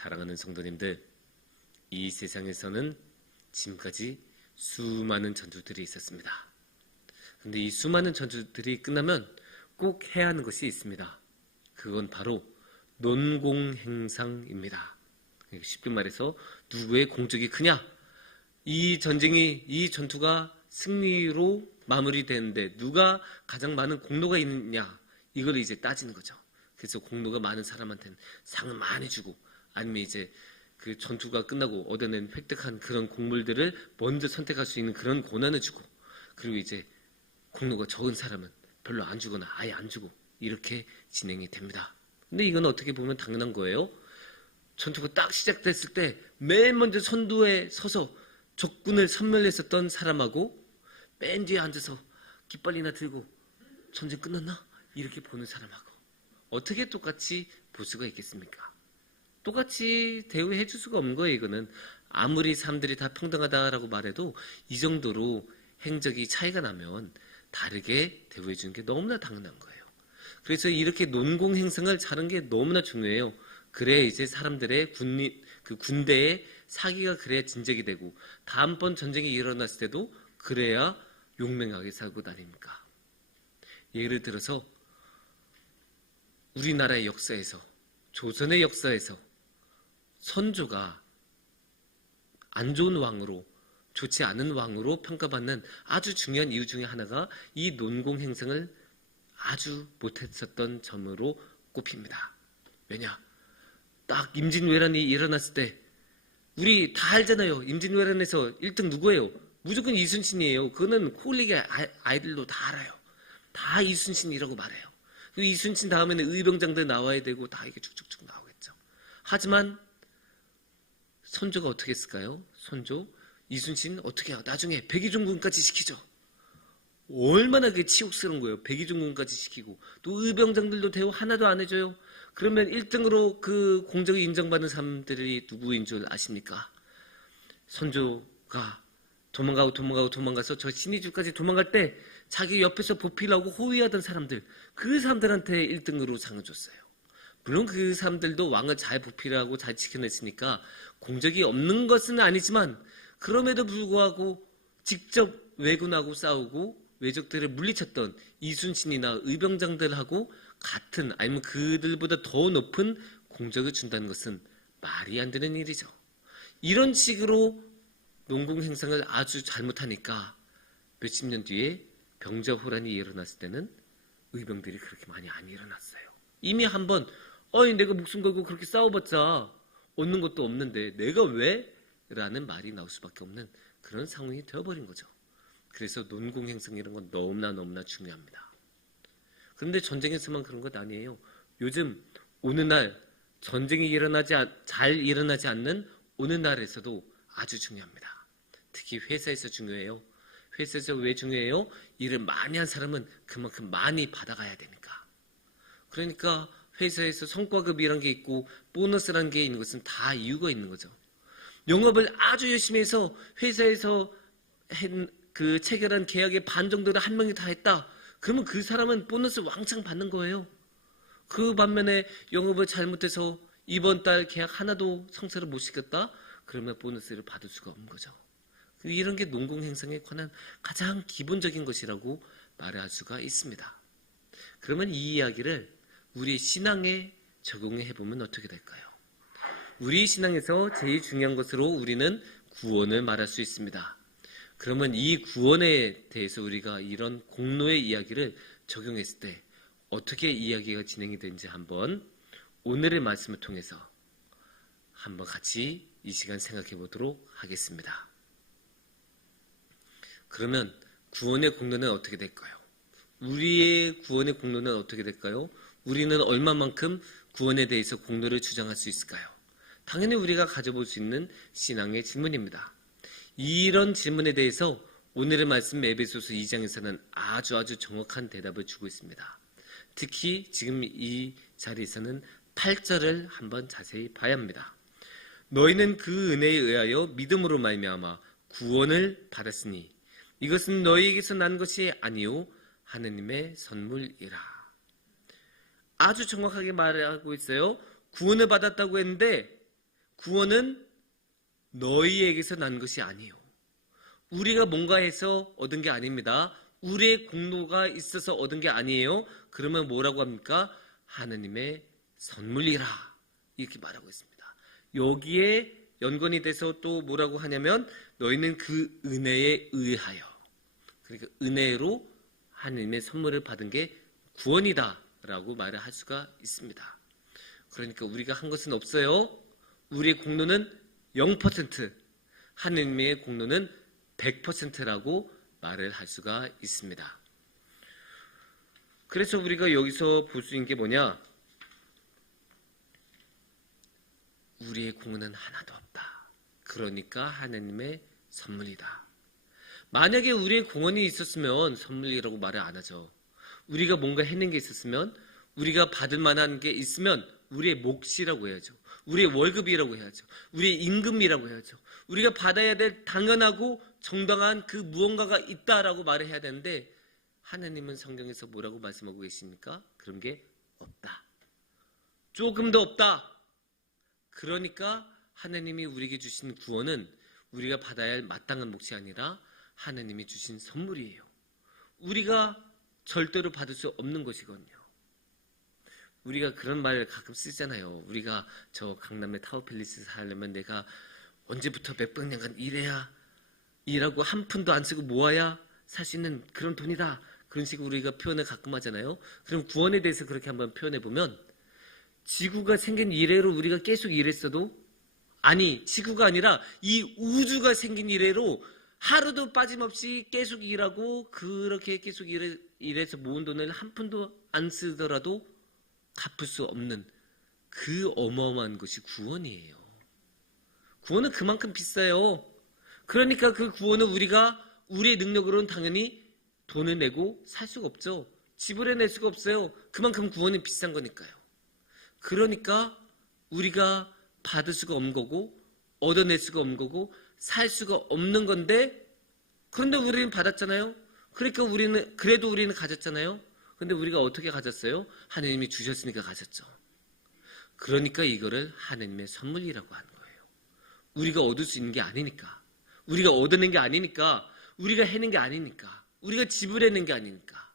사랑하는 성도님들, 이 세상에서는 지금까지 수많은 전투들이 있었습니다. 그런데 이 수많은 전투들이 끝나면 꼭 해야 하는 것이 있습니다. 그건 바로 논공행상입니다. 쉽게 말해서 누구의 공적이 크냐? 이 전투가 승리로 마무리되는데 누가 가장 많은 공로가 있느냐? 이걸 이제 따지는 거죠. 그래서 공로가 많은 사람한테는 상을 많이 주고, 아니면 이제 그 전투가 끝나고 얻어낸 획득한 그런 곡물들을 먼저 선택할 수 있는 그런 권한을 주고, 그리고 이제 공로가 적은 사람은 별로 안 주거나 아예 안 주고, 이렇게 진행이 됩니다. 근데 이건 어떻게 보면 당연한 거예요. 전투가 딱 시작됐을 때 맨 먼저 선두에 서서 적군을 섬멸했었던 사람하고 맨 뒤에 앉아서 깃발이나 들고 전쟁 끝났나? 이렇게 보는 사람하고 어떻게 똑같이 볼 수가 있겠습니까? 똑같이 대우해 줄 수가 없는 거예요. 이거는 아무리 사람들이 다 평등하다라고 말해도 이 정도로 행적이 차이가 나면 다르게 대우해 주는 게 너무나 당연한 거예요. 그래서 이렇게 논공행상을 잘하는 게 너무나 중요해요. 그래야 이제 사람들의 군대의 사기가 그래야 진작이 되고, 다음번 전쟁이 일어났을 때도 그래야 용맹하게 살고 다니니까. 예를 들어서 우리나라의 역사에서, 조선의 역사에서 선조가 안 좋은 왕으로, 좋지 않은 왕으로 평가받는 아주 중요한 이유 중에 하나가 이 논공행상을 아주 못했었던 점으로 꼽힙니다. 왜냐? 딱 임진왜란이 일어났을 때 우리 다 알잖아요. 임진왜란에서 1등 누구예요? 무조건 이순신이에요. 그거는 코올리게 아이들도 다 알아요. 다 이순신이라고 말해요. 그 이순신 다음에는 의병장들 나와야 되고 다 이게 쭉쭉쭉 나오겠죠. 하지만 선조가 어떻게 했을까요? 선조, 이순신 어떻게 해요? 나중에 백의종군까지 시키죠. 얼마나 그게 치욕스러운 거예요. 백의종군까지 시키고 또 의병장들도 대우 하나도 안 해줘요. 그러면 1등으로 그 공적을 인정받는 사람들이 누구인 줄 아십니까? 선조가 도망가서 저 신의주까지 도망갈 때 자기 옆에서 보필하고 호위하던 사람들, 그 사람들한테 1등으로 상을 줬어요. 물론 그 사람들도 왕을 잘 보필하고 잘 지켜냈으니까 공적이 없는 것은 아니지만, 그럼에도 불구하고 직접 왜군하고 싸우고 왜적들을 물리쳤던 이순신이나 의병장들하고 같은, 아니면 그들보다 더 높은 공적을 준다는 것은 말이 안 되는 일이죠. 이런 식으로 논공행상을 아주 잘못하니까 몇십 년 뒤에 병자호란이 일어났을 때는 의병들이 그렇게 많이 안 일어났어요. 이미 한번 내가 목숨 걸고 그렇게 싸워봤자 얻는 것도 없는데 내가 왜? 라는 말이 나올 수밖에 없는 그런 상황이 되어버린 거죠. 그래서 논공행상 이런 건 너무나 중요합니다. 그런데 전쟁에서만 그런 것 아니에요. 요즘 오늘날 전쟁이 잘 일어나지 않는 오늘날에서도 아주 중요합니다. 특히 회사에서 중요해요. 회사에서 왜 중요해요? 일을 많이 한 사람은 그만큼 많이 받아가야 되니까. 그러니까 회사에서 성과급이란 게 있고 보너스라는 게 있는 것은 다 이유가 있는 거죠. 영업을 아주 열심히 해서 회사에서 체결한 계약의 반 정도를 한 명이 다 했다. 그러면 그 사람은 보너스 왕창 받는 거예요. 그 반면에 영업을 잘못해서 이번 달 계약 하나도 성사를 못 시켰다? 그러면 보너스를 받을 수가 없는 거죠. 이런 게 논공행상에 관한 가장 기본적인 것이라고 말할 수가 있습니다. 그러면 이 이야기를 우리 신앙에 적용해 보면 어떻게 될까요? 우리 신앙에서 제일 중요한 것으로 우리는 구원을 말할 수 있습니다. 그러면 이 구원에 대해서 우리가 이런 공로의 이야기를 적용했을 때 어떻게 이야기가 진행이 되는지 한번 오늘의 말씀을 통해서 한번 같이 이 시간 생각해 보도록 하겠습니다. 그러면 구원의 공로는 어떻게 될까요? 우리의 구원의 공로는 어떻게 될까요? 우리는 얼마만큼 구원에 대해서 공로를 주장할 수 있을까요? 당연히 우리가 가져볼 수 있는 신앙의 질문입니다. 이런 질문에 대해서 오늘의 말씀 에베소서 2장에서는 아주 정확한 대답을 주고 있습니다. 특히 지금 이 자리에서는 8절을 한번 자세히 봐야 합니다. 너희는 그 은혜에 의하여 믿음으로 말미암아 구원을 받았으니 이것은 너희에게서 난 것이 아니요 하느님의 선물이라. 아주 정확하게 말하고 있어요. 구원을 받았다고 했는데 구원은 너희에게서 난 것이 아니에요. 우리가 뭔가 해서 얻은 게 아닙니다. 우리의 공로가 있어서 얻은 게 아니에요. 그러면 뭐라고 합니까? 하느님의 선물이라 이렇게 말하고 있습니다. 여기에 연관이 돼서 또 뭐라고 하냐면 너희는 그 은혜에 의하여, 그러니까 은혜로 하느님의 선물을 받은 게 구원이다 라고 말을 할 수가 있습니다. 그러니까 우리가 한 것은 없어요. 우리의 공로는 0%, 하느님의 공로는 100%라고 말을 할 수가 있습니다. 그래서 우리가 여기서 볼 수 있는 게 뭐냐? 우리의 공로는 하나도 없다. 그러니까 하느님의 선물이다. 만약에 우리의 공헌이 있었으면 선물이라고 말을 안 하죠. 우리가 뭔가 해낸 게 있었으면, 우리가 받을 만한 게 있으면 우리의 몫이라고 해야죠. 우리의 월급이라고 해야죠. 우리의 임금이라고 해야죠. 우리가 받아야 될 당연하고 정당한 그 무언가가 있다라고 말을 해야 되는데, 하나님은 성경에서 뭐라고 말씀하고 계십니까? 그런 게 없다. 조금도 없다. 그러니까 하나님이 우리에게 주신 구원은 우리가 받아야 할 마땅한 몫이 아니라 하나님이 주신 선물이에요. 우리가 절대로 받을 수 없는 것이거든요. 우리가 그런 말을 가끔 쓰잖아요. 우리가 저 강남의 타워팰리스 살려면 내가 언제부터 몇백 년간 일하고 한 푼도 안 쓰고 모아야 살 수 있는 그런 돈이다. 그런 식으로 우리가 표현을 가끔 하잖아요. 그럼 구원에 대해서 그렇게 한번 표현해 보면, 지구가 생긴 이래로 우리가 계속 일했어도, 아니 지구가 아니라 이 우주가 생긴 이래로 하루도 빠짐없이 계속 일하고 그렇게 계속 일해서 모은 돈을 한 푼도 안 쓰더라도 갚을 수 없는 그 어마어마한 것이 구원이에요. 구원은 그만큼 비싸요. 그러니까 그 구원은 우리가 우리의 능력으로는 당연히 돈을 내고 살 수가 없죠. 지불해낼 수가 없어요. 그만큼 구원이 비싼 거니까요. 그러니까 우리가 받을 수가 없는 거고 얻어낼 수가 없는 거고 살 수가 없는 건데, 그런데 우리는 받았잖아요. 그러니까 그래도 우리는 가졌잖아요. 근데 우리가 어떻게 가졌어요? 하나님이 주셨으니까 가졌죠. 그러니까 이거를 하나님의 선물이라고 하는 거예요. 우리가 얻을 수 있는 게 아니니까, 우리가 얻어낸 게 아니니까, 우리가 해낸 게 아니니까, 우리가 지불해낸 게 아니니까,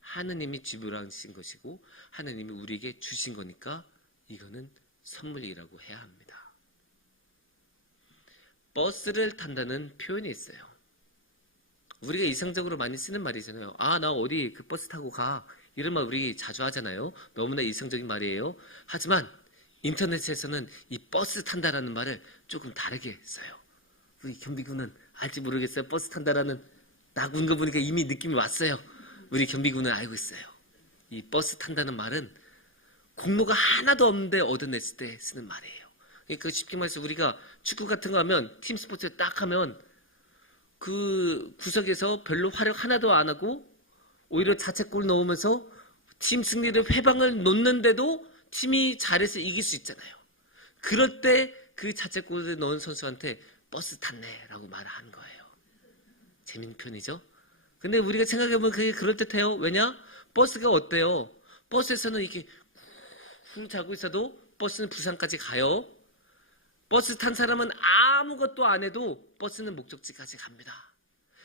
하나님이 지불하신 것이고 하나님이 우리에게 주신 거니까 이거는 선물이라고 해야 합니다. 버스를 탄다는 표현이 있어요. 우리가 이상적으로 많이 쓰는 말이잖아요. 아, 나 어디 그 버스 타고 가. 이런 말 우리 자주 하잖아요. 너무나 이상적인 말이에요. 하지만 인터넷에서는 이 버스 탄다라는 말을 조금 다르게 써요. 우리 경비군은 알지 모르겠어요. 버스 탄다라는, 나 군 거 보니까 이미 느낌이 왔어요. 우리 경비군은 알고 있어요. 이 버스 탄다는 말은 공로가 하나도 없는데 얻어냈을 때 쓰는 말이에요. 그러니까 쉽게 말해서 우리가 축구 같은 거 하면, 팀 스포츠 딱 하면 그 구석에서 별로 활약 하나도 안 하고 오히려 자책골 넣으면서 팀 승리를 회방을 놓는데도 팀이 잘해서 이길 수 있잖아요. 그럴 때 그 자책골을 넣은 선수한테 버스 탔네 라고 말하는 거예요. 재밌는 표현이죠. 근데 우리가 생각해보면 그게 그럴듯해요. 왜냐? 버스가 어때요? 버스에서는 이렇게 후 자고 있어도 버스는 부산까지 가요. 버스 탄 사람은 아무것도 안 해도 버스는 목적지까지 갑니다.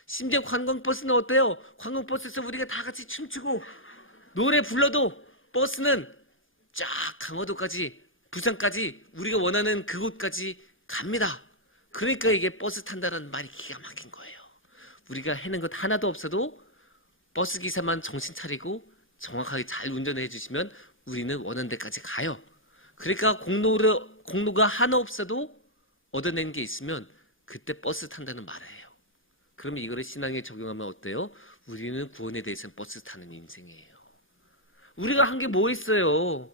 심지어 관광버스는 어때요? 관광버스에서 우리가 다 같이 춤추고 노래 불러도 버스는 쫙 강화도까지, 부산까지, 우리가 원하는 그곳까지 갑니다. 그러니까 이게 버스 탄다는 말이 기가 막힌 거예요. 우리가 해낸 것 하나도 없어도 버스 기사만 정신 차리고 정확하게 잘 운전해 주시면 우리는 원하는 데까지 가요. 그러니까 공로가 하나 없어도 얻어낸 게 있으면 그때 버스 탄다는 말이에요. 그러면 이거를 신앙에 적용하면 어때요? 우리는 구원에 대해서는 버스 타는 인생이에요. 우리가 한 게 뭐 있어요?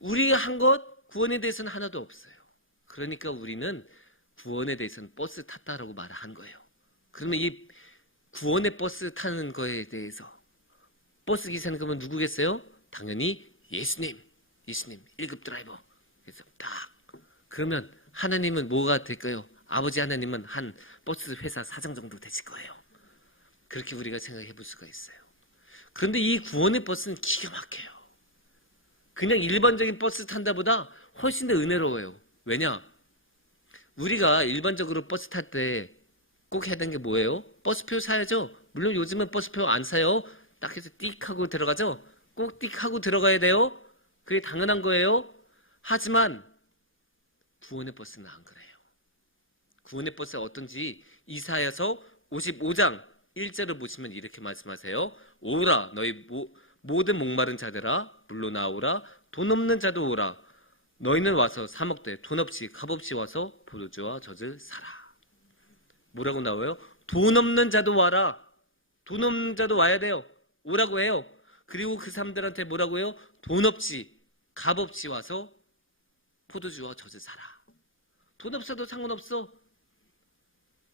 우리가 한 것 구원에 대해서는 하나도 없어요. 그러니까 우리는 구원에 대해서는 버스 탔다라고 말을 한 거예요. 그러면 이 구원의 버스 타는 거에 대해서 버스 기사는 그러면 누구겠어요? 당연히 예수님 1급 드라이버. 그래서 딱 그러면 하나님은 뭐가 될까요? 아버지 하나님은 한 버스 회사 사장 정도 되실 거예요. 그렇게 우리가 생각해 볼 수가 있어요. 그런데 이 구원의 버스는 기가 막혀요. 그냥 일반적인 버스 탄다보다 훨씬 더 은혜로워요. 왜냐? 우리가 일반적으로 버스 탈 때 꼭 해야 되는 게 뭐예요? 버스표 사야죠. 물론 요즘은 버스표 안 사요. 딱 해서 띡 하고 들어가죠. 꼭 띡 하고 들어가야 돼요. 그게 당연한 거예요. 하지만 구원의 버스는 안 그래요. 구원의 버스가 어떤지 이사야서 55장 1절을 보시면 이렇게 말씀하세요. 오라 너희 모든 목마른 자들아 물로 나오라 돈 없는 자도 오라 너희는 와서 사 먹되 돈 없이 값없이 와서 포도주와 젖을 사라. 뭐라고 나와요? 돈 없는 자도 와라. 돈 없는 자도 와야 돼요. 오라고 해요. 그리고 그 사람들한테 뭐라고 해요? 돈 없이 값없이 와서 포도주와 젖을 사라. 돈 없어도 상관없어.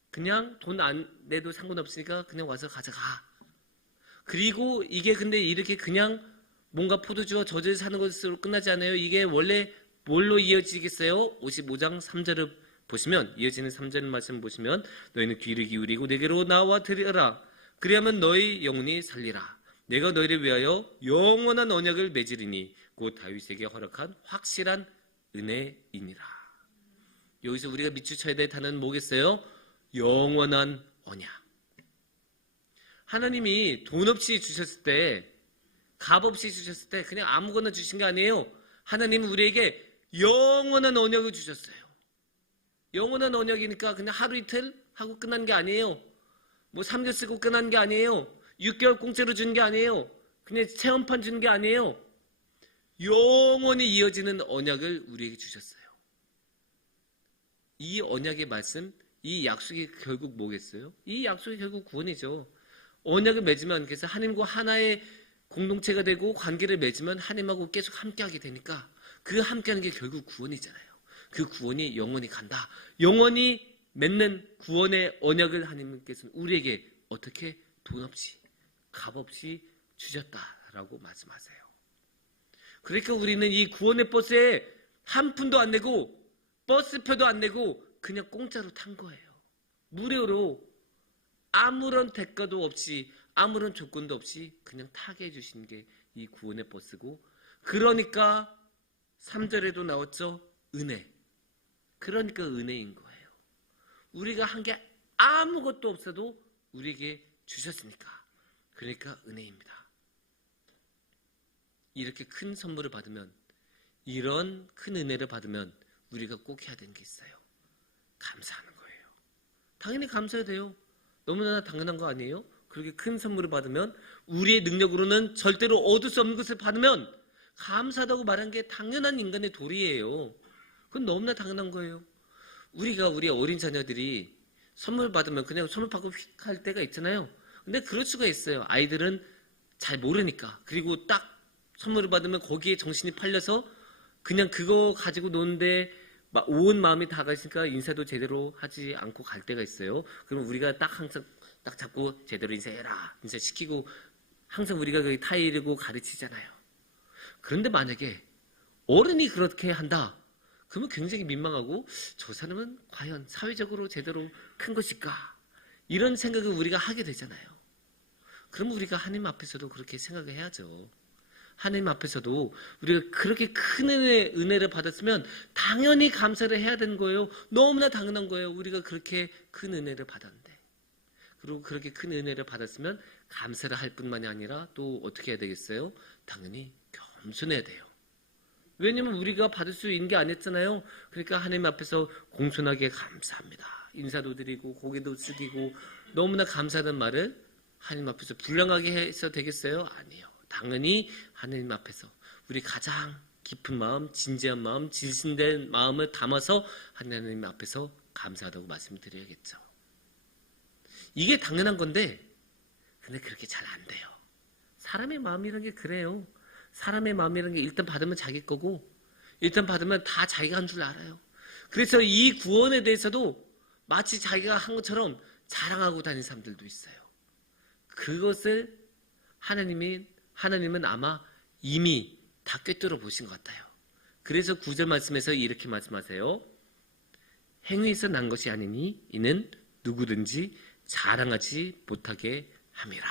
그냥 돈 안 내도 상관없으니까 그냥 와서 가져가. 그리고 이게 근데 이렇게 그냥 뭔가 포도주와 젖을 사는 것으로 끝나지 않아요. 이게 원래 뭘로 이어지겠어요? 55장 3절을 보시면 이어지는 3절 말씀 보시면 너희는 귀를 기울이고 내게로 나와 들으라. 그리하면 너희 영혼이 살리라. 내가 너희를 위하여 영원한 언약을 맺으리니 곧 다윗에게 허락한 확실한 은혜이니라. 여기서 우리가 밑줄 쳐야 될 단어는 뭐겠어요? 영원한 언약. 하나님이 돈 없이 주셨을 때, 값 없이 주셨을 때 그냥 아무거나 주신 게 아니에요. 하나님은 우리에게 영원한 언약을 주셨어요. 영원한 언약이니까 그냥 하루 이틀 하고 끝난 게 아니에요. 뭐 3개월 쓰고 끝난 게 아니에요. 6개월 공짜로 준 게 아니에요. 그냥 체험판 준 게 아니에요. 영원히 이어지는 언약을 우리에게 주셨어요. 이 언약의 말씀, 이 약속이 결국 뭐겠어요? 이 약속이 결국 구원이죠. 언약을 맺으면 그래서 하나님과 하나의 공동체가 되고 관계를 맺으면 하나님하고 계속 함께하게 되니까 그 함께하는 게 결국 구원이잖아요. 그 구원이 영원히 간다. 영원히 맺는 구원의 언약을 하나님께서는 우리에게 어떻게 돈 없이 값 없이 주셨다라고 말씀하세요. 그러니까 우리는 이 구원의 버스에 한 푼도 안 내고 버스표도 안 내고 그냥 공짜로 탄 거예요. 무료로 아무런 대가도 없이 아무런 조건도 없이 그냥 타게 해주신 게 이 구원의 버스고, 그러니까 3절에도 나왔죠. 은혜. 그러니까 은혜인 거예요. 우리가 한 게 아무것도 없어도 우리에게 주셨으니까. 그러니까 은혜입니다. 이렇게 큰 선물을 받으면, 이런 큰 은혜를 받으면 우리가 꼭 해야 되는 게 있어요. 감사하는 거예요. 당연히 감사해야 돼요. 너무나 당연한 거 아니에요? 그렇게 큰 선물을 받으면, 우리의 능력으로는 절대로 얻을 수 없는 것을 받으면 감사하다고 말하는 게 당연한 인간의 도리예요. 그건 너무나 당연한 거예요. 우리 어린 자녀들이 선물 받으면 그냥 선물 받고 휙 할 때가 있잖아요. 근데 그럴 수가 있어요. 아이들은 잘 모르니까. 그리고 딱 선물을 받으면 거기에 정신이 팔려서 그냥 그거 가지고 노는데 온 마음이 다 가시니까 인사도 제대로 하지 않고 갈 때가 있어요. 그럼 우리가 항상 딱 잡고 제대로 인사해라, 인사시키고 항상 우리가 그 타이르고 가르치잖아요. 그런데 만약에 어른이 그렇게 한다, 그러면 굉장히 민망하고 저 사람은 과연 사회적으로 제대로 큰 것일까? 이런 생각을 우리가 하게 되잖아요. 그럼 우리가 하나님 앞에서도 그렇게 생각을 해야죠. 하나님 앞에서도 우리가 그렇게 큰 은혜를 받았으면 당연히 감사를 해야 되는 거예요. 너무나 당연한 거예요. 우리가 그렇게 큰 은혜를 받았는데. 그리고 그렇게 큰 은혜를 받았으면 감사를 할 뿐만이 아니라 또 어떻게 해야 되겠어요? 당연히 겸손해야 돼요. 왜냐면 우리가 받을 수 있는 게 아니었잖아요. 그러니까 하나님 앞에서 공손하게 감사합니다. 인사도 드리고 고개도 숙이고 너무나 감사하는 말을 하나님 앞에서 불량하게 해서 되겠어요? 아니에요. 당연히 하나님 앞에서 우리 가장 깊은 마음, 진지한 마음, 진실된 마음을 담아서 하나님 앞에서 감사하다고 말씀드려야겠죠. 이게 당연한 건데, 근데 그렇게 잘 안 돼요. 사람의 마음이라는 게 그래요. 사람의 마음이라는 게 일단 받으면 자기 거고, 일단 받으면 다 자기가 한 줄 알아요. 그래서 이 구원에 대해서도 마치 자기가 한 것처럼 자랑하고 다니는 사람들도 있어요. 그것을 하나님은 아마 이미 다 꿰뚫어 보신 것 같아요. 그래서 9절 말씀에서 이렇게 말씀하세요. 행위에서 난 것이 아니니 이는 누구든지 자랑하지 못하게 함이라.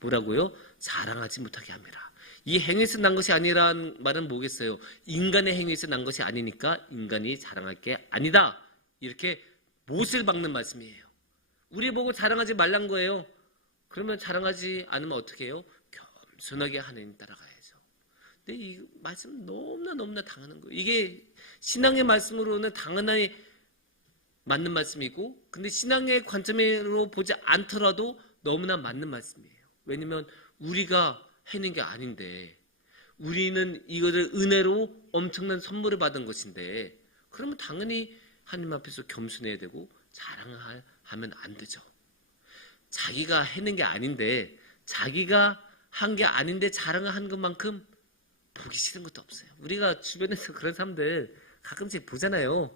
뭐라고요? 자랑하지 못하게 함이라. 이 행위에서 난 것이 아니라는 말은 뭐겠어요? 인간의 행위에서 난 것이 아니니까 인간이 자랑할 게 아니다. 이렇게 못을 박는 말씀이에요. 우리 보고 자랑하지 말란 거예요. 그러면 자랑하지 않으면 어떻게 해요? 겸손하게 하나님 따라가야죠. 근데 이 말씀 너무나 당연한 거예요. 이게 신앙의 말씀으로는 당연히 맞는 말씀이고, 근데 신앙의 관점으로 보지 않더라도 너무나 맞는 말씀이에요. 왜냐면 우리가 해낸 게 아닌데, 우리는 이것을 은혜로 엄청난 선물을 받은 것인데, 그러면 당연히 하나님 앞에서 겸손해야 되고 자랑하면 안 되죠. 자기가 해낸 게 아닌데, 자기가 한 게 아닌데 자랑을 한 것만큼 보기 싫은 것도 없어요. 우리가 주변에서 그런 사람들 가끔씩 보잖아요.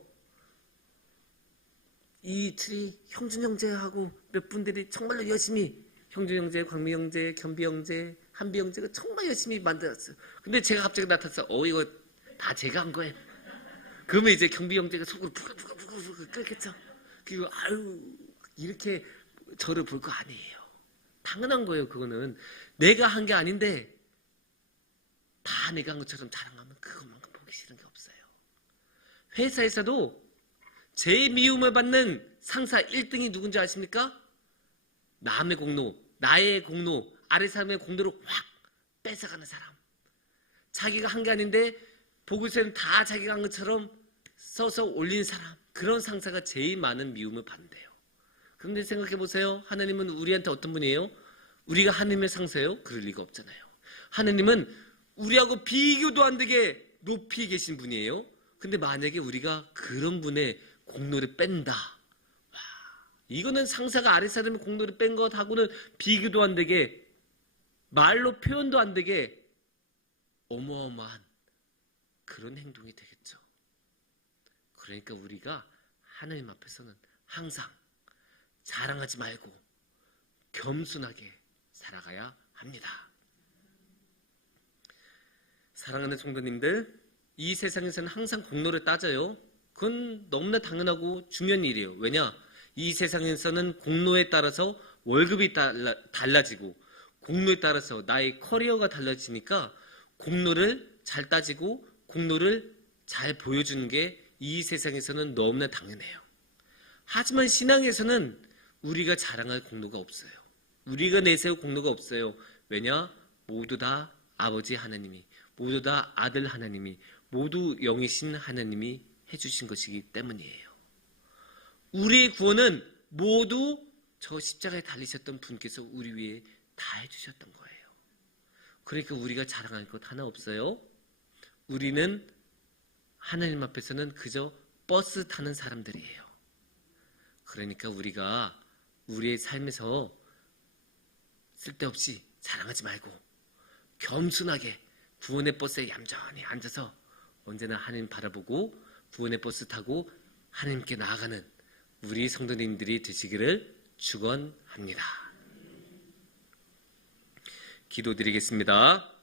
이 틀이 형준 형제하고 몇 분들이 정말로 열심히, 형준 형제, 광미 형제, 겸비 형제, 한비 형제가 정말 열심히 만들었어요. 근데 제가 갑자기 나타나서 이거 다 제가 한 거예요. 그러면 이제 경비 형제가 속으로 부글부글 끓겠죠. 그리고 이렇게 저를 볼 거 아니에요. 당연한 거예요. 그거는 내가 한 게 아닌데 다 내가 한 것처럼 자랑하면 그것만큼 보기 싫은 게 없어요. 회사에서도 제일 미움을 받는 상사 1등이 누군지 아십니까? 남의 공로, 나의 공로, 아래 사람의 공로를 확 뺏어가는 사람. 자기가 한 게 아닌데 보고서는 다 자기가 한 것처럼 써서 올린 사람. 그런 상사가 제일 많은 미움을 받는데요. 그런데 생각해 보세요. 하나님은 우리한테 어떤 분이에요? 우리가 하나님의 상사예요? 그럴 리가 없잖아요. 하나님은 우리하고 비교도 안 되게 높이 계신 분이에요. 근데 만약에 우리가 그런 분의 공로를 뺀다. 와, 이거는 상사가 아래 사람의 공로를 뺀 것하고는 비교도 안 되게, 말로 표현도 안 되게 어마어마한 그런 행동이 되겠죠. 그러니까 우리가 하나님 앞에서는 항상 자랑하지 말고 겸손하게 살아가야 합니다. 사랑하는 성도님들, 이 세상에서는 항상 공로를 따져요. 그건 너무나 당연하고 중요한 일이에요. 왜냐? 이 세상에서는 공로에 따라서 월급이 달라지고 공로에 따라서 나의 커리어가 달라지니까 공로를 잘 따지고 공로를 잘 보여주는 게 이 세상에서는 너무나 당연해요. 하지만 신앙에서는 우리가 자랑할 공로가 없어요. 우리가 내세울 공로가 없어요. 왜냐? 모두 다 아버지 하나님이, 모두 다 아들 하나님이, 모두 영이신 하나님이 해주신 것이기 때문이에요. 우리의 구원은 모두 저 십자가에 달리셨던 분께서 우리 위해 다 해주셨던 거예요. 그러니까 우리가 자랑할 것 하나 없어요. 우리는 하나님 앞에서는 그저 버스 타는 사람들이에요. 그러니까 우리가 우리의 삶에서 쓸데없이 자랑하지 말고 겸손하게 구원의 버스에 얌전히 앉아서 언제나 하나님 바라보고 구원의 버스 타고 하나님께 나아가는 우리 성도님들이 되시기를 축원합니다. 기도드리겠습니다.